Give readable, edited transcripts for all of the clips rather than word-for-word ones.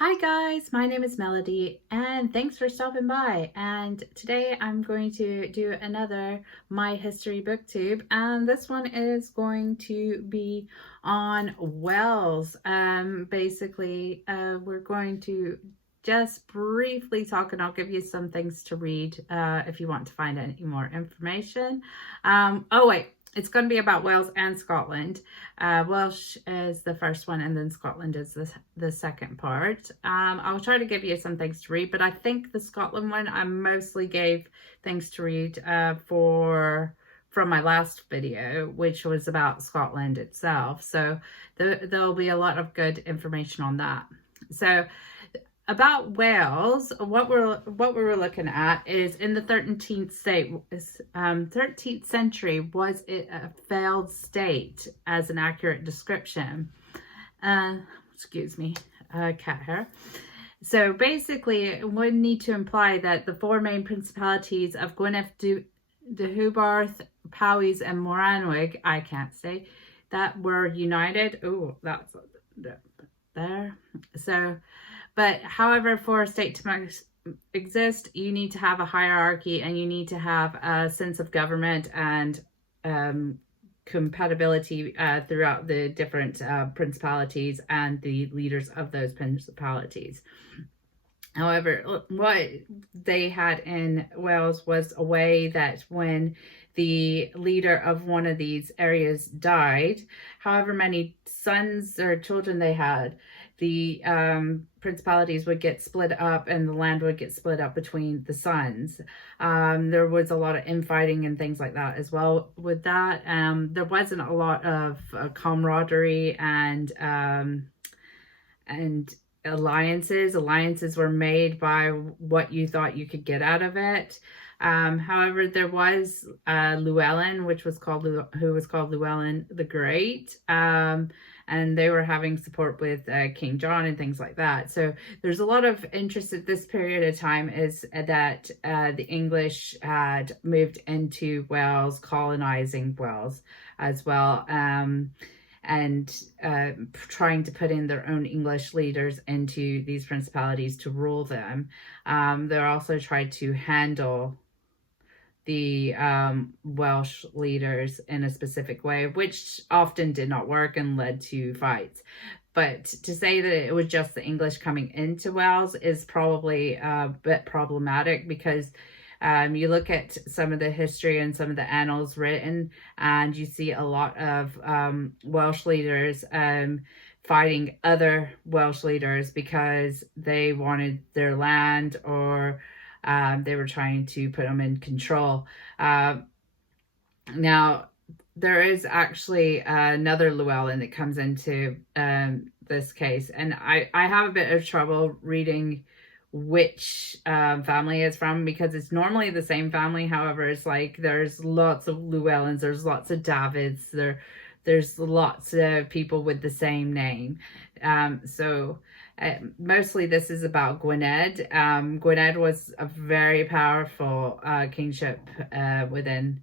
Hi guys, my name is Melody and thanks for stopping by. And today I'm going to do another My History Booktube, and this one is going to be on Wells. Basically, we're going to just briefly talk, and I'll give you some things to read if you want to find any more information. Oh wait, it's going to be about Wales and Scotland. Welsh is the first one, and then Scotland is the second part. I'll try to give you some things to read, but I think the Scotland one I mostly gave things to read from my last video, which was about Scotland itself. So there'll be a lot of good information on that. So about Wales, what we're looking at is in the 13th century, was it a failed state as an accurate description? Excuse me, cat hair. So basically, it would need to imply that the four main principalities of Gwynedd, Deheubarth, Powys, and Morannwg, I can't say, that were united. Oh, that's there. So. But however, for a state to exist, you need to have a hierarchy, and you need to have a sense of government and compatibility throughout the different principalities and the leaders of those principalities. However, what they had in Wales was a way that when the leader of one of these areas died, however many sons or children they had, the principalities would get split up and the land would get split up between the sons. There was a lot of infighting and things like that as well with that. There wasn't a lot of camaraderie and alliances. Alliances were made by what you thought you could get out of it. However, there was Llewellyn, who was called Llewellyn the Great, and they were having support with King John and things like that. So there's a lot of interest at this period of time is that the English had moved into Wales, colonizing Wales as well, and trying to put in their own English leaders into these principalities to rule them. They also tried to handle the Welsh leaders in a specific way, which often did not work and led to fights. But to say that it was just the English coming into Wales is probably a bit problematic, because you look at some of the history and some of the annals written, and you see a lot of Welsh leaders fighting other Welsh leaders because they wanted their land, or they were trying to put them in control. Now, there is actually another Llewellyn that comes into this case, and I have a bit of trouble reading which family it's from, because it's normally the same family. However, it's like there's lots of Llewellyns, there's lots of Davids, there's lots of people with the same name. Mostly this is about Gwynedd. Gwynedd was a very powerful kingship within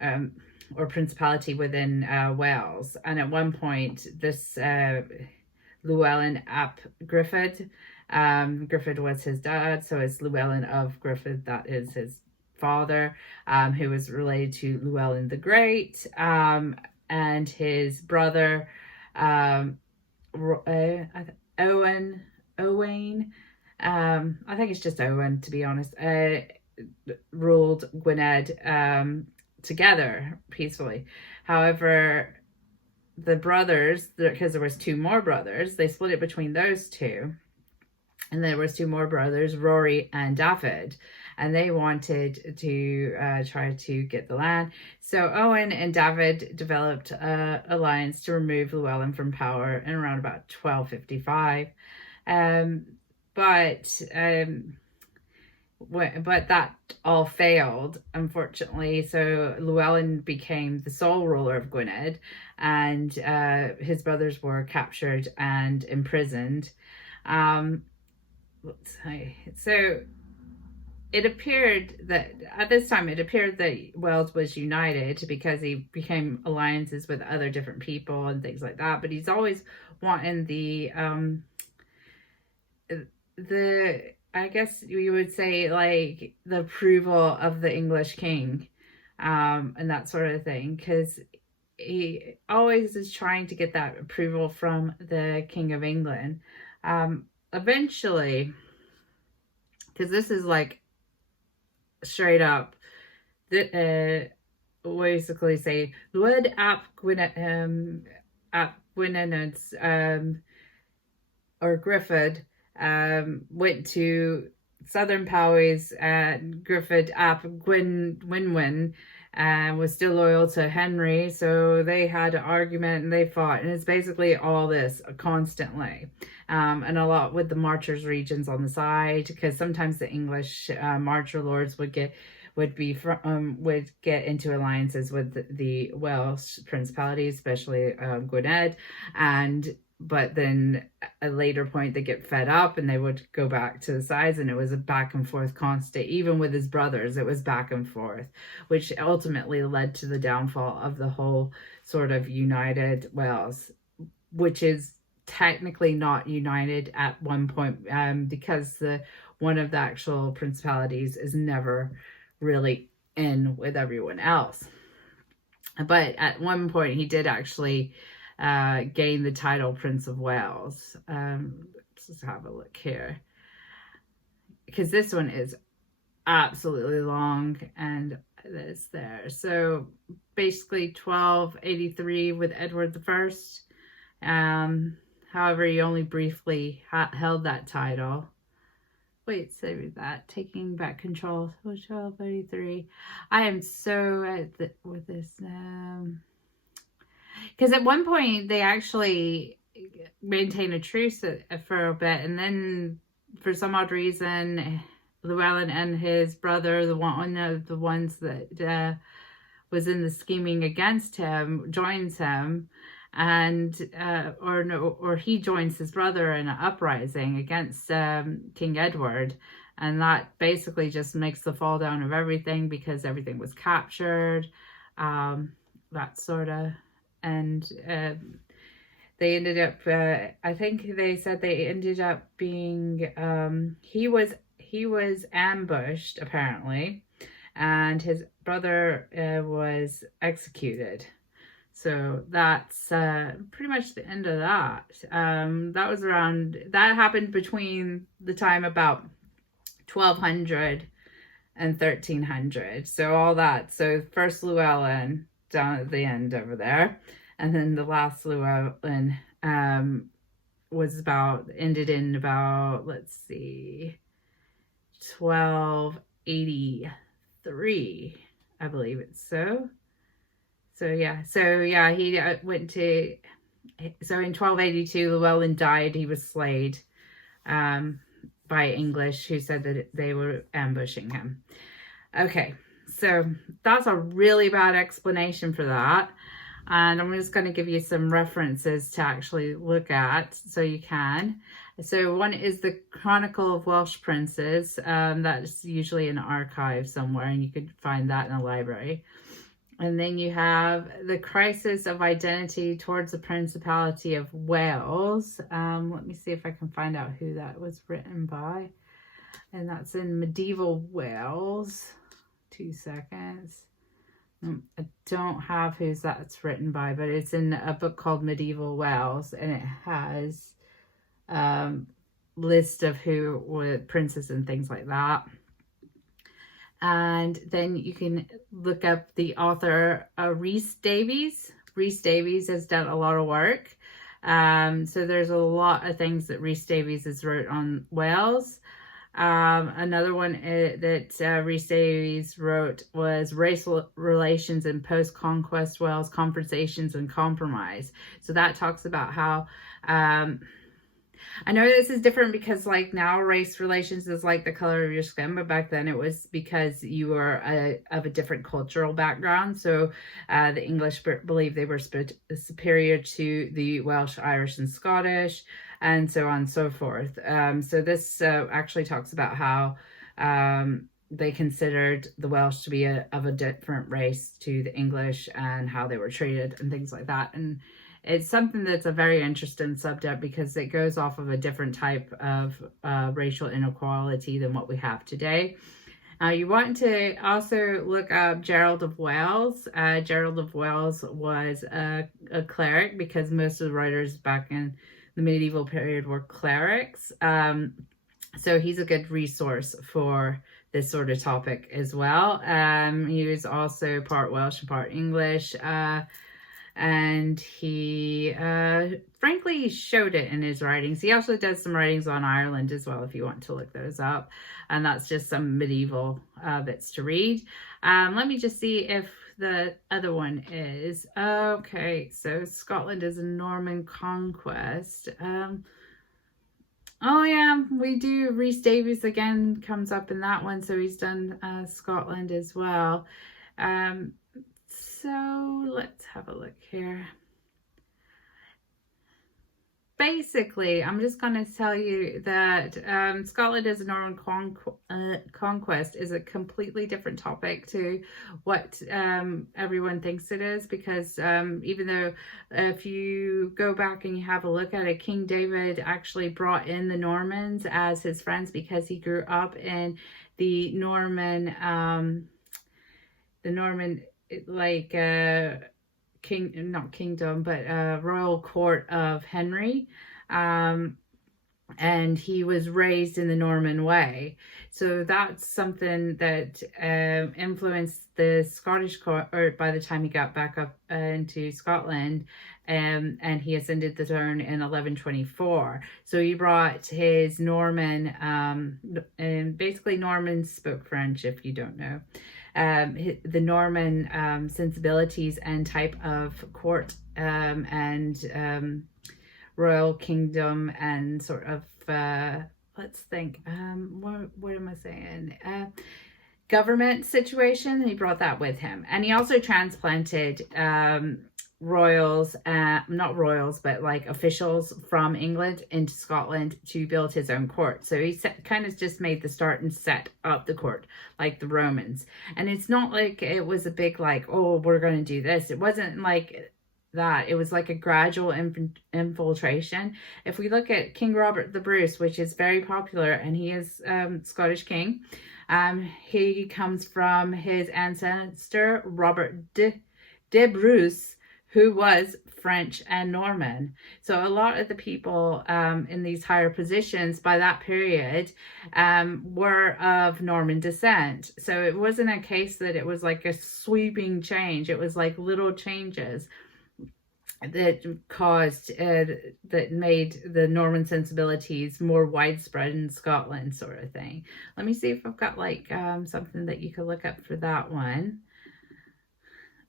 or principality within Wales, and at one point this Llewellyn ap Gruffydd, Gruffydd was his dad, so it's Llewellyn of Gruffydd, that is his father, who was related to Llewellyn the Great, and his brother Owain, I think it's just Owain, to be honest, ruled Gwynedd together peacefully. However, the brothers, because there was two more brothers, they split it between those two, and there was two more brothers, Rory and David, and they wanted to try to get the land. So Owen and David developed an alliance to remove Llewellyn from power in around about 1255. But that all failed, unfortunately. So Llewellyn became the sole ruler of Gwynedd, and his brothers were captured and imprisoned. So it appeared that at this time, Wales was united because he became alliances with other different people and things like that. But he's always wanting the I guess you would say like the approval of the English king, and that sort of thing, because he always is trying to get that approval from the King of England. Eventually, because this is like straight up, basically say Lwyd ap Gwynedd, or Griffith, went to Southern Powys, and Griffith ap Gwynwen was still loyal to Henry, so they had an argument and they fought, and it's basically all this constantly, and a lot with the Marchers regions on the side, because sometimes the English Marcher lords would get into alliances with the Welsh principalities, especially Gwynedd, but then at a later point they get fed up and they would go back to the sides, and it was a back and forth constant. Even with his brothers, it was back and forth, which ultimately led to the downfall of the whole sort of united Wales, which is technically not united at one point, because one of the actual principalities is never really in with everyone else. But at one point he did actually gain the title Prince of Wales. Let's just have a look here, because this one is absolutely long and it's there. So basically 1283 with Edward I. However, he only briefly held that title. Wait, say that. Taking back control. 1283. I am so with this now. Because at one point they actually maintained a truce for a bit, and then for some odd reason, Llewellyn and his brother, one of the ones that was in the scheming against him, joins him, and or he joins his brother in an uprising against King Edward, and that basically just makes the fall down of everything, because everything was captured, that sort of. And they ended up, I think they said they ended up being, he was ambushed apparently, and his brother was executed. So that's pretty much the end of that. That happened between the time about 1200 and 1300. So all that. So first Llewellyn down at the end over there, and then the last Llewellyn ended in about, let's see, 1283, I believe it's so yeah, he went to, so in 1282 Llewellyn died. He was slayed by English, who said that they were ambushing him. Okay, so that's a really bad explanation for that. And I'm just going to give you some references to actually look at so you can. So one is the Chronicle of Welsh Princes. That's usually in an archive somewhere, and you could find that in a library. And then you have the Crisis of Identity towards the Principality of Wales. Let me see if I can find out who that was written by. And that's in Medieval Wales. 2 seconds. I don't have who's that's written by, but it's in a book called Medieval Wales, and it has list of who were princes and things like that. And then you can look up the author, Rhys Davies. Rhys Davies has done a lot of work. So there's a lot of things that Rhys Davies has wrote on Wales. Another one that Rhys Davies wrote was Racial Relations in Post-Conquest Wales, Conversations and Compromise. So that talks about how, I know this is different because like now race relations is like the color of your skin, but back then it was because you were of a different cultural background. So the English believed they were superior to the Welsh, Irish, and Scottish, and so on and so forth. So this actually talks about how they considered the Welsh to be of a different race to the English, and how they were treated and things like that. And it's something that's a very interesting subject because it goes off of a different type of racial inequality than what we have today. You want to also look up Gerald of Wales. Gerald of Wales was a cleric, because most of the writers back in the medieval period were clerics. So he's a good resource for this sort of topic as well. He was also part Welsh and part English. And he frankly showed it in his writings. He also does some writings on Ireland as well, if you want to look those up. And that's just some medieval bits to read. Let me just see if the other one is. Okay, so Scotland is a Norman conquest. Oh yeah, we do. Rhys Davies again comes up in that one, so he's done Scotland as well. So let's have a look here. Basically, I'm just going to tell you that Scotland as a Norman conquest is a completely different topic to what everyone thinks it is, because even though if you go back and you have a look at it, King David actually brought in the Normans as his friends because he grew up in the Norman like not kingdom, but royal court of Henry, and he was raised in the Norman way. So that's something that influenced the Scottish court, or by the time he got back up into Scotland, and he ascended the throne in 1124. So he brought his Norman, and basically Normans spoke French, if you don't know. The Norman sensibilities and type of court and royal kingdom and sort of let's think, what am I saying, government situation. He brought that with him, and he also transplanted royals, not royals, but like officials from England into Scotland to build his own court. So he kind of just made the start and set up the court like the Romans. And it's not like it was a big like, oh, we're going to do this. It wasn't like that. It was like a gradual infiltration. If we look at King Robert the Bruce, which is very popular, and he is Scottish king, he comes from his ancestor Robert de Bruce, who was French and Norman. So a lot of the people in these higher positions by that period were of Norman descent. So it wasn't a case that it was like a sweeping change. It was like little changes that caused, that made the Norman sensibilities more widespread in Scotland, sort of thing. Let me see if I've got like something that you could look up for that one.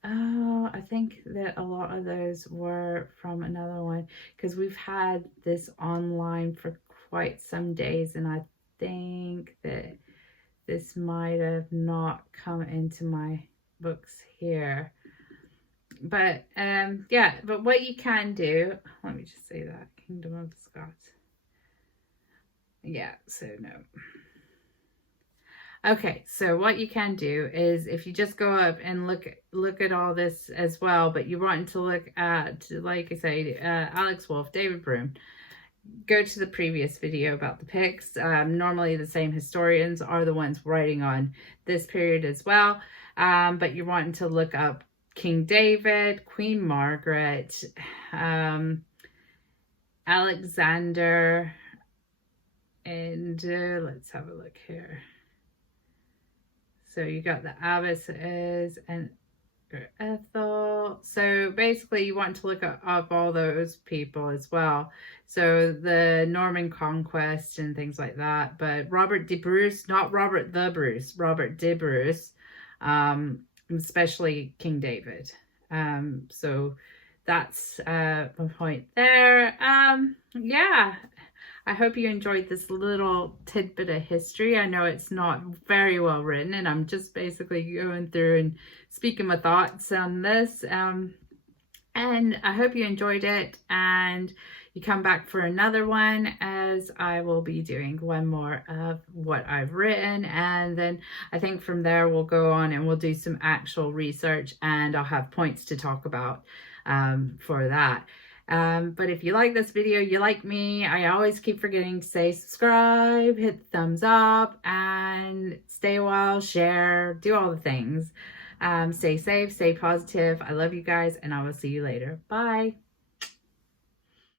Oh, I think that a lot of those were from another one, because we've had this online for quite some days, and I think that this might have not come into my books here. But yeah, but what you can do, let me just say that, Kingdom of Scots. Yeah, so no. Okay, so what you can do is, if you just go up and look at all this as well, but you want to look at, like I say, Alex Wolff, David Broom, go to the previous video about the Picts. Normally the same historians are the ones writing on this period as well, but you're wanting to look up King David, Queen Margaret, Alexander, and let's have a look here. So you got the abbesses and Ethel. So basically you want to look up all those people as well. So the Norman conquest and things like that. But Robert de Bruce, not Robert the Bruce, Robert de Bruce, especially King David. So that's my point there. Yeah. I hope you enjoyed this little tidbit of history. I know it's not very well written, and I'm just basically going through and speaking my thoughts on this. And I hope you enjoyed it, and you come back for another one, as I will be doing one more of what I've written. And then I think from there we'll go on and we'll do some actual research, and I'll have points to talk about for that. But if you like this video, you like me, I always keep forgetting to say subscribe, hit the thumbs up, and stay a while, share, do all the things. Stay safe, stay positive. I love you guys, and I will see you later. Bye.